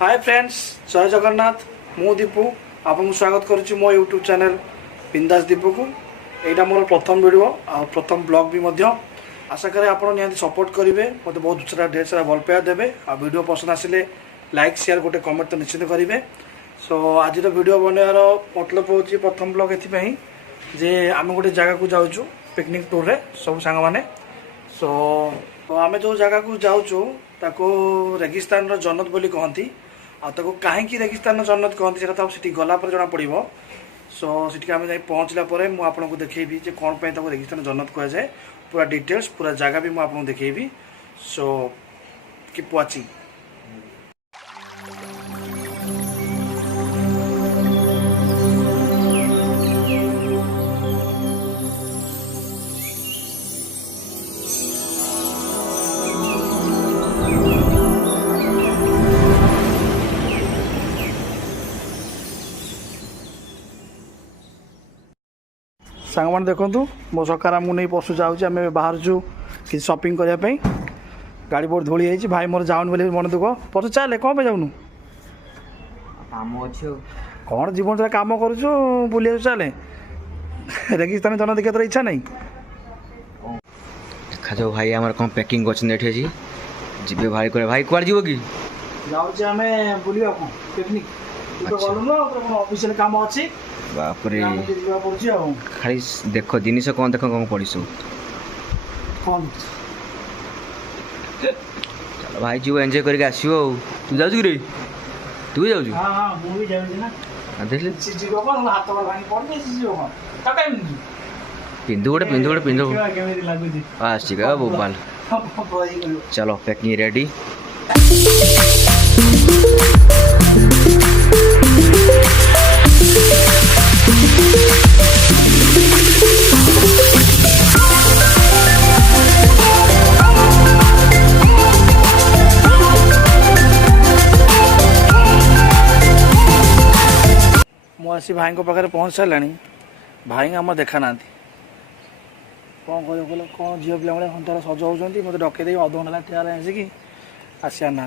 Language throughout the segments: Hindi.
हाय फ्रेंड्स, जय जगन्नाथ। मु दीपू आपको स्वागत करुच्ची मो यूट्यूब चैनल बिंदास दीपू को। यहाँ मोर प्रथम वीडियो आ प्रथम ब्लॉग भी मध्य आशा करे आप निहाती सपोर्ट करेंगे, मत बहुत सारा ढेर सारा भल पाइबा देवे। आ वीडियो पसंद आसिले लाइक शेयर गोटे कमेंट तो निश्चित करेंगे। सो आज वीडियो बनवार मतलब हूँ प्रथम ब्लॉग ये जे आम गोटे जगह को जाऊँ पिकनिक टूर रे सब सांग मैंने। सो आम जो जगह को जाऊँ ताको रेगिस्तान जन्नत बोली कहती। आको कहीं रेगिस्तान जन्नत कहती से गला पर जना पड़ो। सो से आम जा पहुँचला मुझे देखी कौन पर रेगिस्तान जन्नत कह जाए, पूरा डिटेल्स पूरा जगह भी मुझे देखी। So keep watching. सांग मैंने देखूँ मो सकार मुझे पशु जाऊँ आम बाहर कि शॉपिंग करने गाड़ी बहुत धूली है। भाई मोर जाऊन बोले मन दुख पशु चले कौन पे जाऊनु कौन जीवन सारा कम करुचु बुले चले रेगिस्तान जन देखा तो इच्छा नहीं। देखा जाओ भाई आम कौन पैकिंग कर जी भाई करे भाई कुआर जीव कि जाऊँ आम बुला पिकनिक ऑफिशियल काम अच्छी बापरे खाली देख जिनिस कौन देख कौन पड़ी सब चलो भाई जीव एंजॉय करके आसो। तू जाऊ रे तू भी जाऊ पिंधु गोटे पिंधु आस बोबाल। चलो पैकिंग रेडी। मुझे भाई पाखे पहुँच सारा भाई आम देखा ना कौन कर कौन झील पिला भाई अंतर सज होती मत डकई अध घंटा ठिया आसिक आसार ना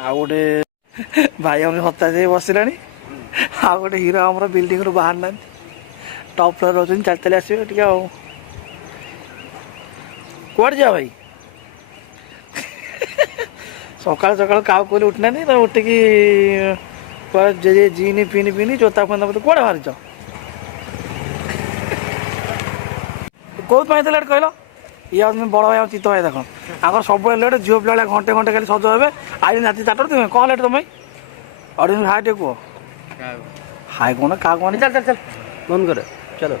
आ गोटे भाई आम हता जाए बसला आ गोटे हीरो आम बिल्डिंग रू बाहर ना टॉप फ्लोर रोच चल चल आसवे टे कौड़ जा भाई सकाल सकाल का कहले उठना तो उठिकी जीनी फिनी फिनी जोता फंदा मत कौड़े बाहर कौन लेट कहल ये बड़ भाई चित्त भाई देख आगर सब लेट झील पिला घंटे घंटे खाली सज हे आई राति 4 तुम कौन लेट तुम अड़ी हाई टे कह हाई कौन क्या कहनी चल चल चल बंद कर चलो।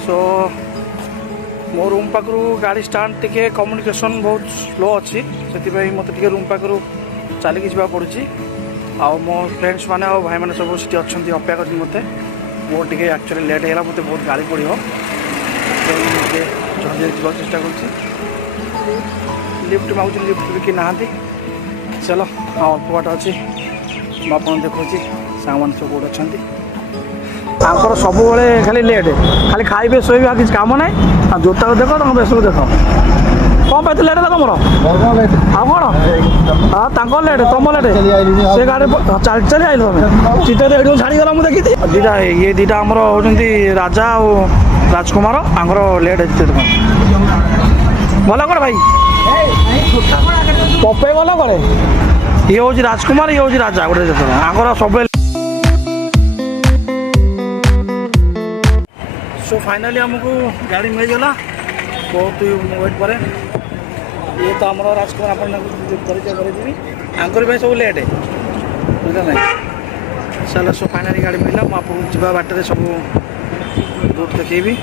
सो मो रूम पाखु गाड़ी स्टार्ट टिके कम्युनिकेशन बहुत स्लो अच्छी से मत रूम पाखु चलिकी जा पड़ी। आउ मो फ्रेंड्स मैंने आ भाई मैंने सब सीटी अच्छा अपेक्षा कर मत मोर टे एक्चुअली लेट है मत बहुत गाड़ी पड़ो जल्दी जा चेष्टा कर लिफ्ट मांगुच लिफ्ट भी कि नहांती। चलो हाँ अल्प बाट अच्छी आप देखुची सांग मैंने सब कौट अच्छा सब खाली लेट खाली खाइबे शोबे किसी काम ना आ जोता को देख तुम बेस को देख कौन पे लेट तुम आ कौन लेट तुम लेट से गाड़ी चल चल आइल तुम सीटे ये छाड़ीगला मुझे देखी दीटा ये दीटा आमर होती राजा और राजकुमार आंकर लेट है गला कौन भाई पपे गला कौन ये हूँ राजकुमार ये हूँ राजा गोटे आंकर सब। सो फाइनाली आमको गाड़ी मिलगला बहुत वेट पर ये तो आम राजकुमार आप परिचय करेंगे आंकर भाई सब लेट है बुझा ना। चलो सो फाइनाली गाड़ी मिलला मुझे जा बाटर सब रूट देखी।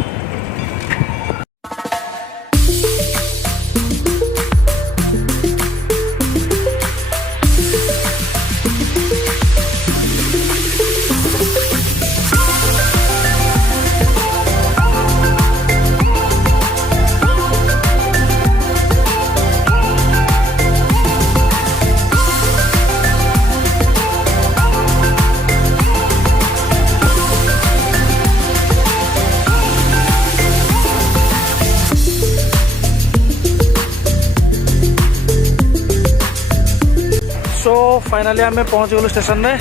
फाइनाली आम पहुँच गलु स्टेशन में।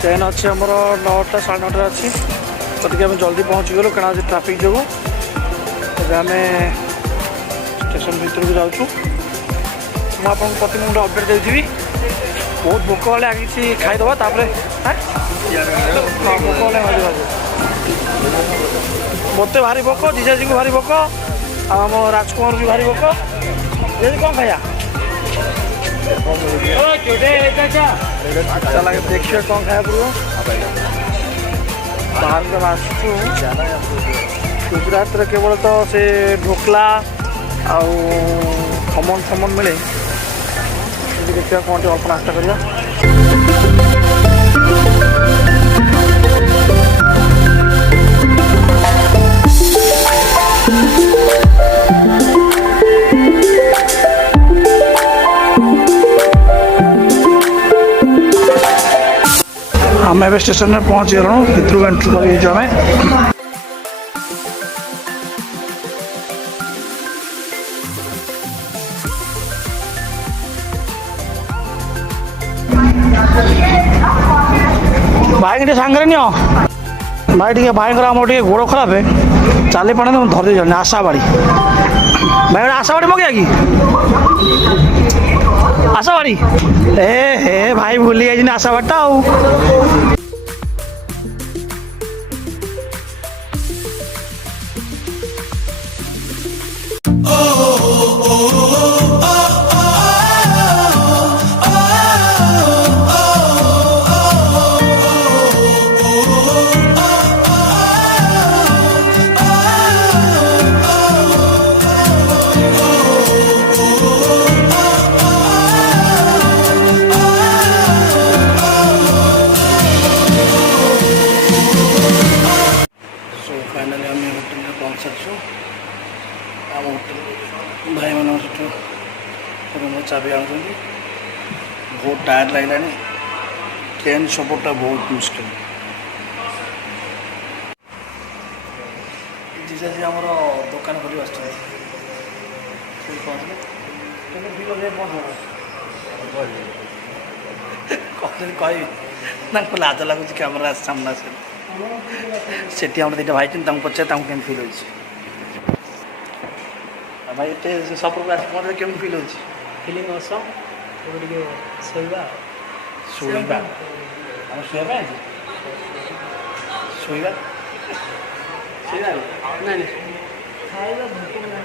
ट्रेन अच्छे आमर 9टा 9:30 अच्छी गति आम जल्दी पहुँची गलु क्या आज ट्राफिक जो आम स्टेशन भर को जाऊँ। मुझे आपको प्रति मुझे अपडेट देती बहुत भोक हेल्ले आगे किसी खाईदे तापर भोक हेल्ले मत भारी भोक जीजाजी को भारी भोक आम राजकुमार भी भारी भोक जी कौन खाया चल देखिए कौन खाया पड़ो बाहर को आसु गुजरात केवल तो से ढोकला आउ खमन खमन मिले देखिए कौन अल्प नास्ता करवा। आम ए स्टेशन में पहुँच गलु भितर एंट्री कर भाई टे सांगे नि भाई टे भाई आम टे गोड़ खराब है चली पाने तो धरती जाने आशाबाड़ी भाई आशाबाड़ी मगेया कि आशाबाड़ी हे भाई भूली जाइए आशाबाड़टा आउ फाइनाली आम होटेल में पहुँच सारी आम होटेल भाई मान रूम चाबी आन बहुत टायर्ड लगे ट्रेन सफरटा बहुत मुश्किल। जीजाजी आम दुकान खोल आस कह लाज लगुच कैमेरा सामना से सेठी हम दुटा भाई तीन पचार केम फिल हो भाई ये सफर को आस केम फिल हो फिलिंग असम शोवा शोवा आम शोवा शोवा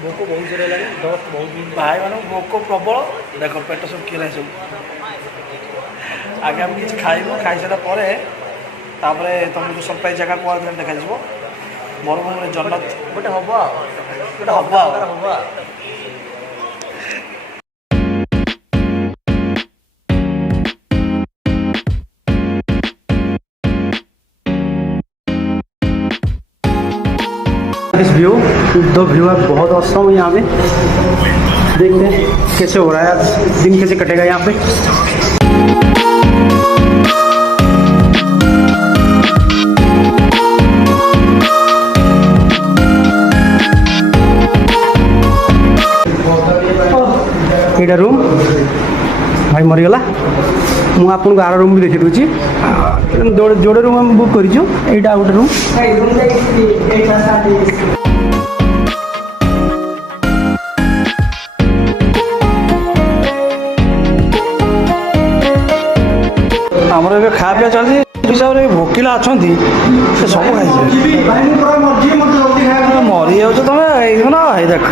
भोक बहुत जोर है दस बहुत भाई मान भोक प्रबल देख पेट सुखी सब आगे आम किसी खाइबू खाई सारा तापरे तुम जो सरप्राइज जगह कौन देखा बरहमपुर जन्नत गोटे हम दिस व्यू दो व्यू है बहुत औसम यहाँ पे देखते हैं कैसे हो रहा है आज दिन कैसे कटेगा यहाँ पे। एटा रूम भाई मरीगला मुझे आपको आर रूम भी देखी दूसरी जोड़े रूम हम बुक करूँ यहाँ गोटे रूम आमर ए खा पी चलती हिसाब से भोकिला अच्छा सब खाई मरी जाऊ तुम ना देख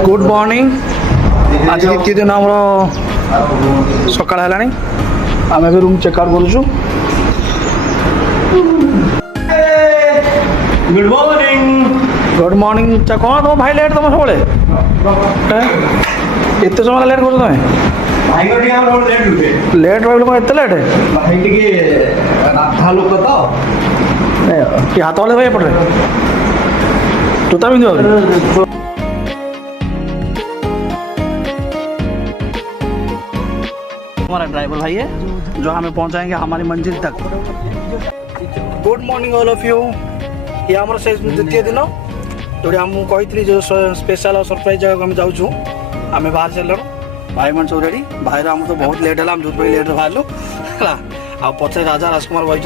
गुड मॉर्निंग आज द्वितीय दिन आम सकाळ है आम ए रूम चेकआउट करुचु। गुड मॉर्निंग कौन तुम भाई लेट तुम सब ଏତେ ସମୟ ଲେଟ୍ କରୁଛ ତମେ? ଭାଇଙ୍କ ଟିକେ ଆମର ଲେଟ୍ ହୁଏ। ଲେଟ୍ ରହିଲେ କ'ଣ ଏତେ ଲେଟ୍? ଭାଇ ଟିକେ ରାଧା ଲୋକ ତ। କି ହାତ ହଲେ ଭାଇ ଏପଟରେ ଜୋତା ପିନ୍ଧିବ? हमारा ड्राइवर भाई है जो हमें पहुंचाएंगे हमारी मंजिल तक। Good morning all of you. ये हमारा से द्वितीय दिन जो आमको कही जो स्पेशल और सरप्राइज जगह आम जाऊँ आम बाहर चल भाई मैंने सब रेडी भाई आम तो बहुत लेट है जो लेट बाहर है आ पचे राजा राजकुमार बही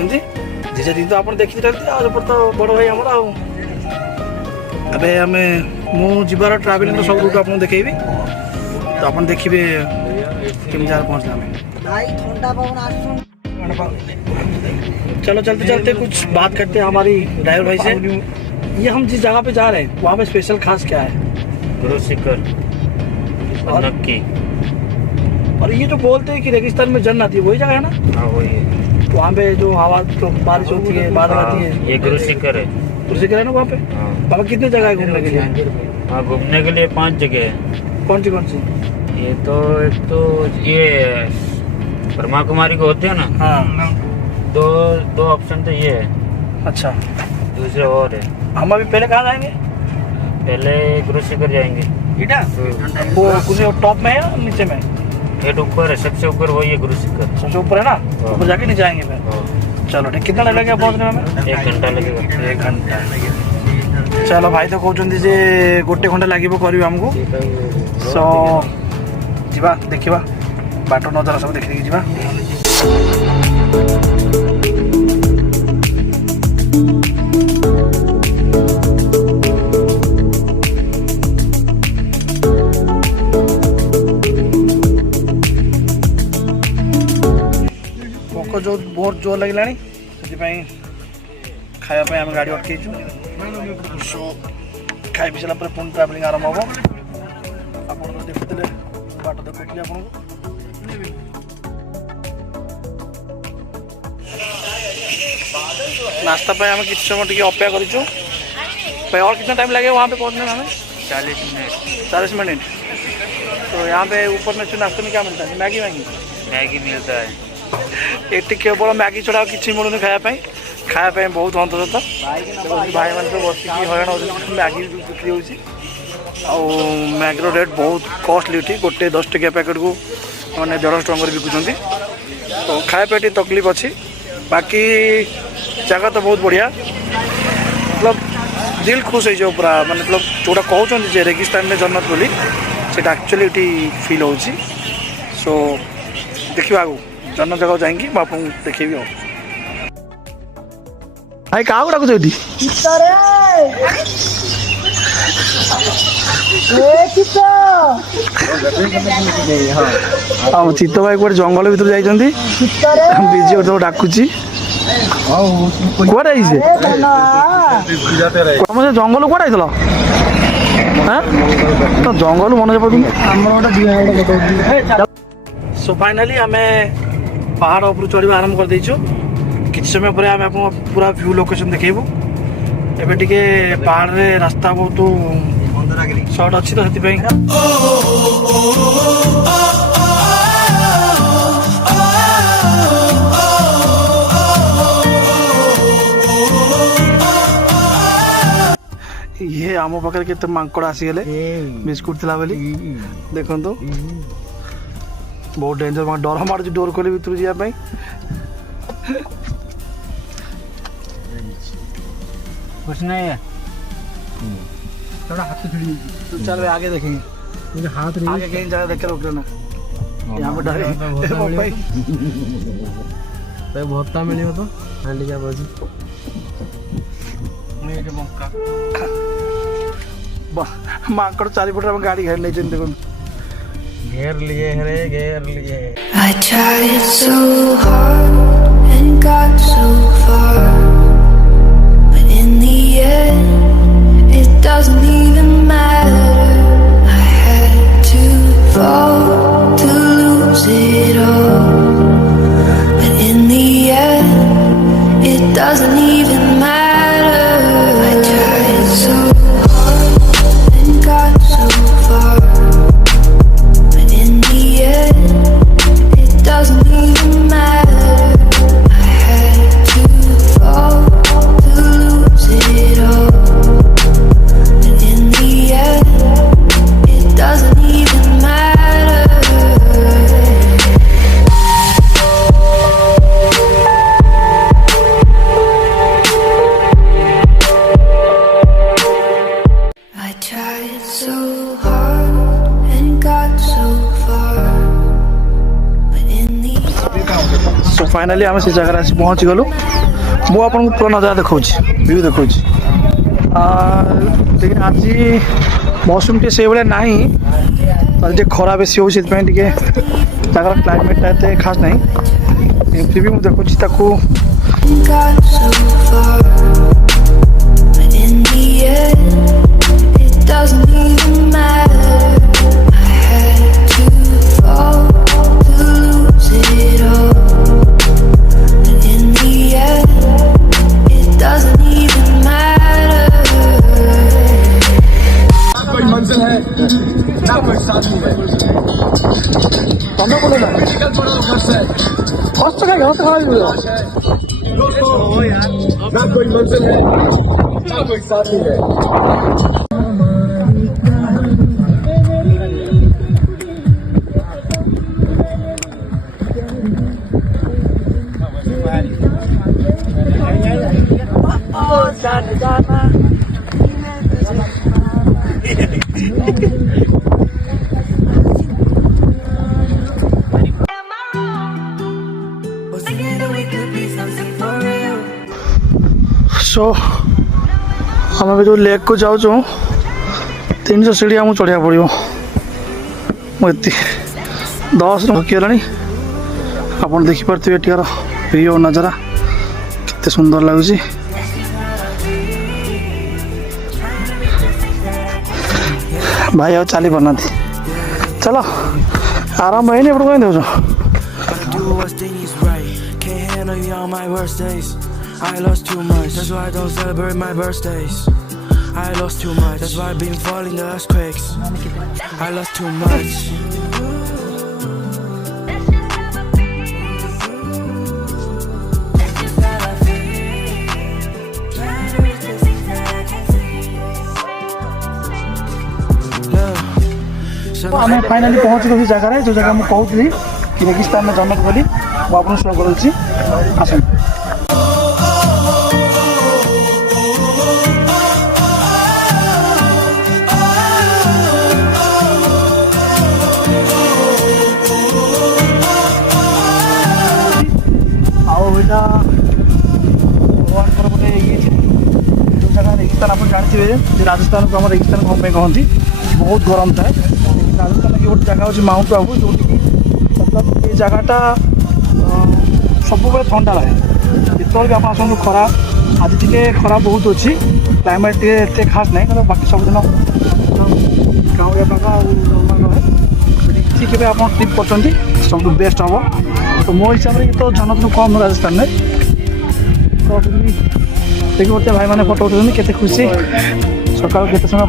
धीरे धीरे तो आप देखी तो बड़ भाई आमर आए आम मुझार ट्रावेलिंग सब रूट आपको देखेबी तो आप देखिए किन जगह पहुँचना हमें। चलो चलते चलते कुछ बात करते हैं हमारी ड्राइवर भाई से। ये हम जिस जगह पे जा रहे हैं वहाँ पे स्पेशल खास क्या है? गुरु शिखर और नक्की। और ये जो बोलते हैं कि रेगिस्तान में जन्नत है वही जगह है ना? हाँ वही है। वहाँ पे जो हवा तो बारिश होती है बादल आती है ये गुरु शिखर है। गुरु शिखर है ना वहाँ पे? हाँ। वहाँ कितने जगह है घूमने के लिए? हाँ घूमने के लिए 5 जगह है। कौन सी? ये तो एक तो ये ब्रह्मा कुमारी को होते हैं ना। हाँ दो ऑप्शन तो ये है। अच्छा दूसरे और है। हम अभी पहले कहाँ जाएंगे? पहले गुरु शिखर जाएंगे। वो कुछ टॉप में है या नीचे में? हेड ऊपर है, सबसे ऊपर वही है गुरु शिखर। सबसे ऊपर है ना? ऊपर जाके नहीं जाएंगे फिर। हाँ। चलो ठीक। कितना लगेगा पहुँचने में? 1 घंटा लगेगा। 1 घंटा। चलो भाई तो कहते जे 1 घंटा लगे कर आमको सो जीवा देखा बाट नजारा सब देखी जी। भोक जो बहुत जोर लगे से खायापी आम गाड़ी अटकईचु सो खाई पी सारा पुणी ट्रावेलिंग आरंभ हम। आप देखुले बाट देखुली आपको नाश्ता पे हमें किसी समय अपेक्षा करूँ भाई। और कितना टाइम लगे वहाँ पे पहुँचने में हमें? 40 मिनट। 40 मिनट। तो यहाँ पे ऊपर में नाश्ते में क्या मिलता है? मैगी मैगी मिलता है। ये केवल मैगी छड़ा किसी मिलूनी खायापी बहुत हंतसत भाई मैंने तो बस हईराण हो मैगी बिक्री हो मैगर रेट बहुत कॉस्टली थी। गोटे 10 टकिया पैकेट को मैंने 150 टकर बिकुंट तो खायापी टी तकलीफ अच्छी। बाकी जगह तो बहुत बढ़िया मतलब दिल खुश हो पूरा मतलब जोटा कहते रेगिस्तान में जन्नत बोली से एक्चुअली ये फिल हो। सो देखिए आगू जन्नत जगह जाएंगी मैं आपको देखेबी। भाई क्या डाकुच चित्त भाई कौटे जंगल भर जाइए बिजी तो डाकुची कौटे जंगल कौटे तो जंगल मन पड़े। सो फाइनाली आम पहाड़ ऊपर चढ़ा आरंभ कर देचु। किसी समय पर आम आपको पूरा व्यू लोकेशन देखेबू। एबे टिके पहाड़ रे रास्ता बहुत शॉर्ट अच्छी तो से ये आम पाखे के मांकड़ आसीगले बिस्कुट थी बोली देखो तो बहुत डेंजर डर मार डोर खोली भर जावाई। कुछ नहीं है। हाथ खड़ी चल आगे देखेंगे। मुझे हाथ नहीं आगे कहीं जगह देख के रोक लेना। यहाँ पे डरे भाई भत्ता मिली तो हांडी क्या बजी माकड़ 4 फुट गाड़ी घेर ले देखो घेर लिए रे घेर लिए। I tried so hard and got so far, but in the end it doesn't even matter. I had to fall to lose it all, but in the end it doesn't even matter. I tried so hard and got so far. Finally आम से जगह आसी पहुँची गलु मु आपको पूरा नजारा देखा व्यू देखा लेकिन आज मौसम टे से भाया ना जे खरा बेसी हो जगह क्लाइमेटा एत खास ना फिर भी मुझे देखुची got so far, but in the end, it doesn't even matter. I had to fall to lose it all, but in the end, it doesn't even matter. कोई मंजिल है ना कोई साथी है निकल पड़ो घर से ना कोई मंजिल है ना कोई साथी है सो आम जो लेक को जाऊँ 300 सीढ़ी आमको चढ़ा पड़ो मुझे 10 थकीगला आप देखिपे एठार व्यू नजारा केते सुंदर लगुच भाई आ चली पारना चलो आराम भाई नहीं कहीं दौर I lost too much, that's why I don't celebrate my birthdays. I lost too much, that's why I've been falling the earthquakes. I lost too much. आम फाइनाली पहुँच गलु जगह जो जगह मुझे कहूली कि रेगिस्तान में जन्नत बोली मुझे शो करुच्ची आस भगवान गोटे ये जो जगह रेगिस्तान आप जानते हैं राजस्थान को आम रेगिस्तान कौन कहती बहुत गरम थाए राजस्थान की गोटे जगह हूँ माउंट आबू जो मतलब ये जगहटा सब ठंडा लगे जिते भी आप आसतु खरा आज टे खरा बहुत अच्छी क्लाइमेट टे खास ना क्या बाकी सब दिन गाँवलिया पाग रहे कि आप ट्रिप कर सब बेस्ट हम तो मो हिसाब से तो जन्नत कम राजस्थान में तो देखिए गोटे भाई मैंने फोटो उठाते केते खुशी सकाल केते समय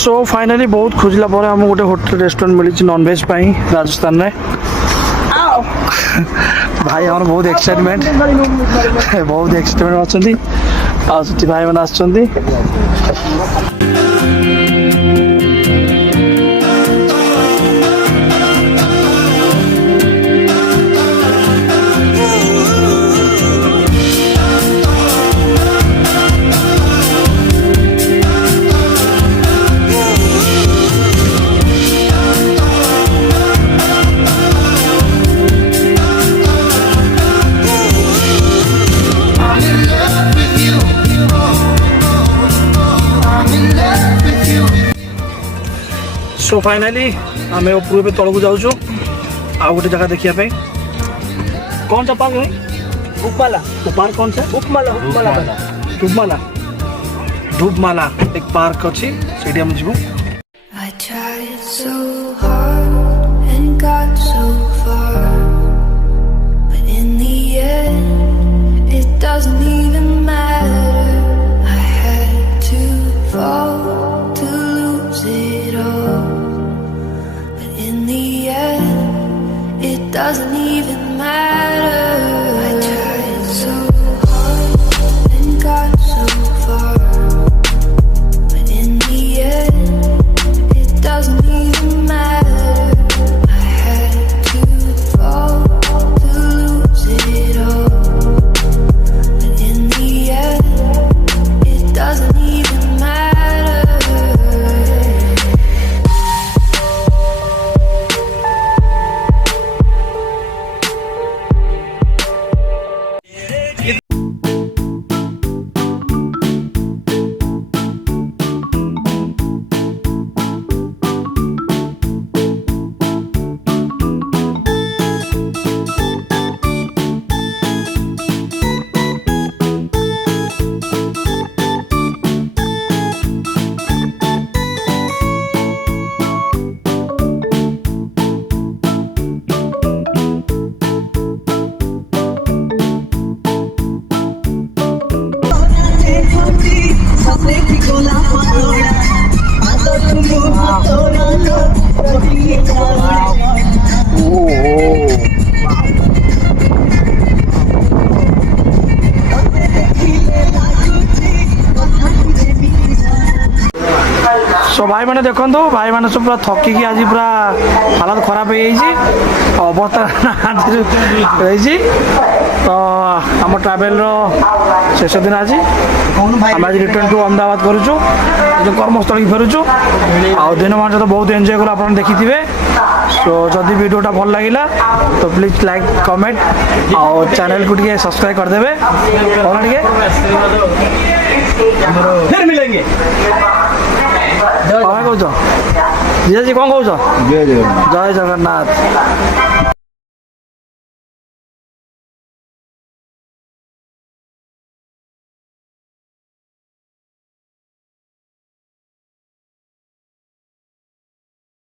सो फाइनाली बहुत खोजला पर आम गोटे होटल रेस्टोरेंट मिली नॉनवेज राजस्थान में भाई हमारे बहुत एक्साइटमेंट बहुत एक्साइटमेंट अच्छा भाई मैंने आसछंती सो फाइनाली आम ऊपर तौक जाऊँ आ गोटे जगह देखा कौन सा पार्क है उपमाला पार्क कौन सा उपमाला उपमाला धूपमाला धूपमाला एक पार्क अच्छी से जीवु I tried so hard and got so far, but in the end, it doesn't even matter. I had to fall to lose it all, but in the end, it doesn't even matter. I tried so hard and सो भाई मैंने देखो भाई मैंने सब पूरा थकिकी आज पूरा हालत खराब हो जाइए अवस्था रही तो आम ट्राभेल शेष दिन आज आम आज रिटर्न टू अहमदाबाद करुचु जो कर्मस्थल की फेरुचु आ दिन मान तो बहुत एंजॉय कल आप देखिथे सो जदि वीडियोटा भल लगिला तो प्लीज लाइक कमेंट और चैनल को टे सब्सक्राइब करदेवे कौन टे फिर मिलेंगे कौन कौच जीजा जी कौन कौच जय जगन्नाथ।